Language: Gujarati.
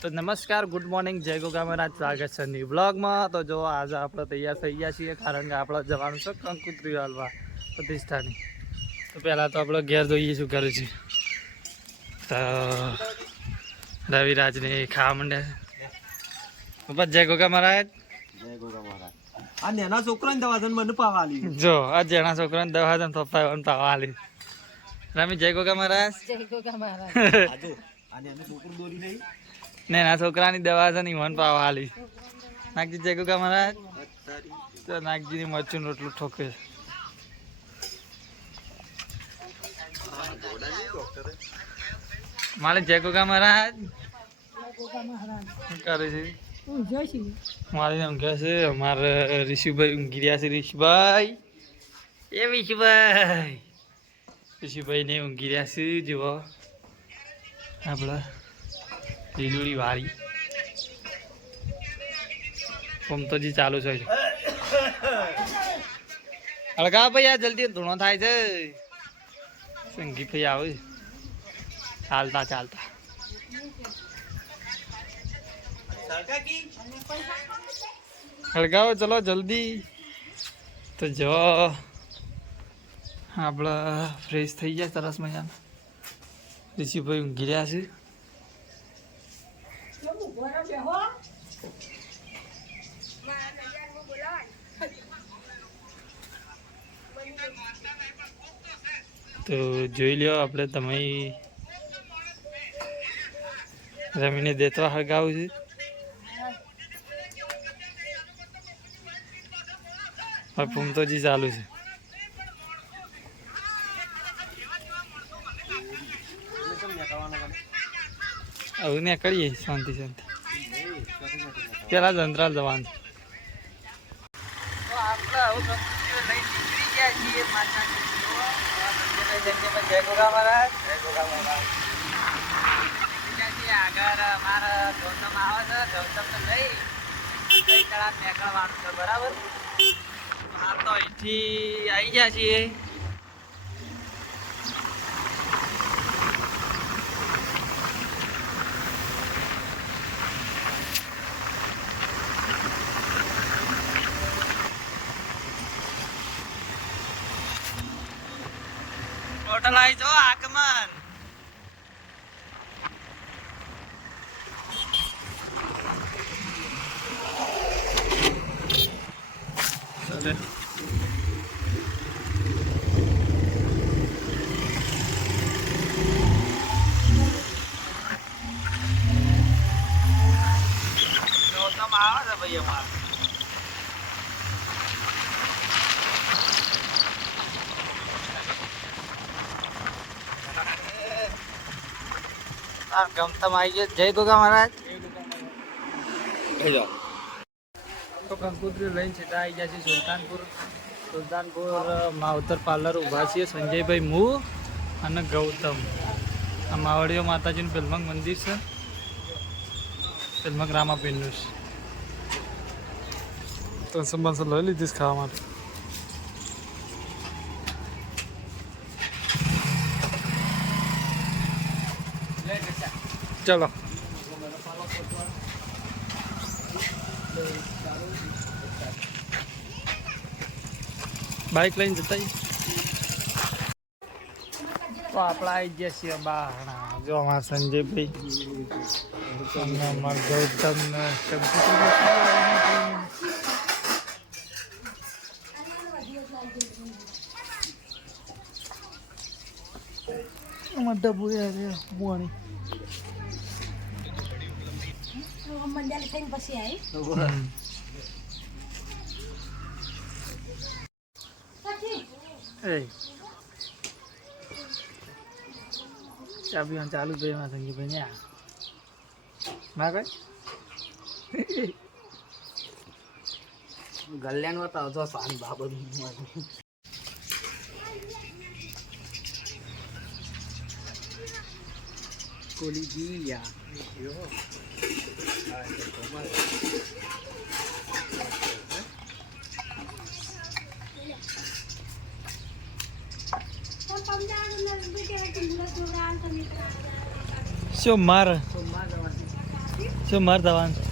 તો નમસ્કાર, ગુડ મોર્નિંગ, જય ગોગામારાજ, સ્વાગત છે ન્યૂ બ્લોગમાં. તો જો આજે આપણે તૈયાર થઈ ગયા છીએ, કારણ કે આપણે જવાનું છે કંકોત્રી વાળવા પ્રતિષ્ઠાની. તો પહેલાં તો આપણે ઘેર જોઈએ શું કરે છે. તો રવિરાજને ખાવા માંડ્યા. જય ગોગામારાજ. જય ગોગામારાજ. આ નાના છોકરાને દવાદન મને પાવા આલી. જો આ જેના છોકરાને દવાદન પપ્પા પાવા આલી. રમી જય ગોગામારાજ. જય ગોગામારાજ. આજે આ નાનું છોકરું દોરી નહીં ને ના છોકરાની દવા છે ને મન પાવા હાલી. નાગજી જય ગોગામારાજ. તો નાગજીની મરચું રોટલું ઠોકે. મારે જય ગોગામારાજ શું કરે છે? મારે ઊંઘે છે. અમારે ઋષિભાઈ ઊંઘી રહ્યા છે. ઋષિભાઈ એ ઋષિભાઈ ને ઊંઘી રહ્યા છે. જુઓ આપણા લીલુડી વાળી પમતોજી ચાલુ છે. અળગા ભાઈ આ જલ્દી ધૂણો થાય છે. સંગીત ભાઈ આવે ચાલતા ચાલતા. હળગાવો ચલો જલ્દી. તો જો આપણા ફ્રેશ થઈ જાય સરસ મજામાં. ઋષિભાઈ ઊંઘી રહ્યા છે. તો જોઈ લ્યો, આપણે તમે રમીને દેતવા હળગાવું છે. હવે ફૂમતોજી ચાલુ છે. હવે ને કરીએ શાંતિ શાંતિ. પેલા જ અંતરાલ જવાનું. જય ગોગામારાજ. જય ગોગામારાજ. આગળ અમારા ગૌતમ આવે છે. ગૌતમ તો ગઈ કળા નીકળવાનું છે. બરાબર. હાલ તો અહીંથી આવી ગયા છીએ. હોટલ આવી જો આગમન. ગૌતમ આવે છે ભાઈ અમારે. ગમતમ આવી ગયો. જય ગોગામારાજ. તો કંકોત્રી લઈને છેટા આવી ગયા છે સુલતાનપુર. સુલતાનપુર માવતર પાર્લર ઊભા છીએ સંજયભાઈ મું અને ગૌતમ. આ માવડીઓ માતાજીનું પેલમંગ મંદિર છે. પેલમંગ રામાપીરનું છે. તો સંભાળ લઈ લીધીશ ખાવા માટે. ચલો બાઇક લઈને જતા. તો આપણે આવી ગયા છીએ બારણા. જો અમારા સંજયભાઈ અમારા ગૌતમ ડબ્બુ પાણી. ચાબી ચાલુ ભાઈ માં સંગીભાઈ ને ના કઈ ગલ્યાણ બતાવતો સારી બાબત. કોલી જી શું મારે શું માર થવાનું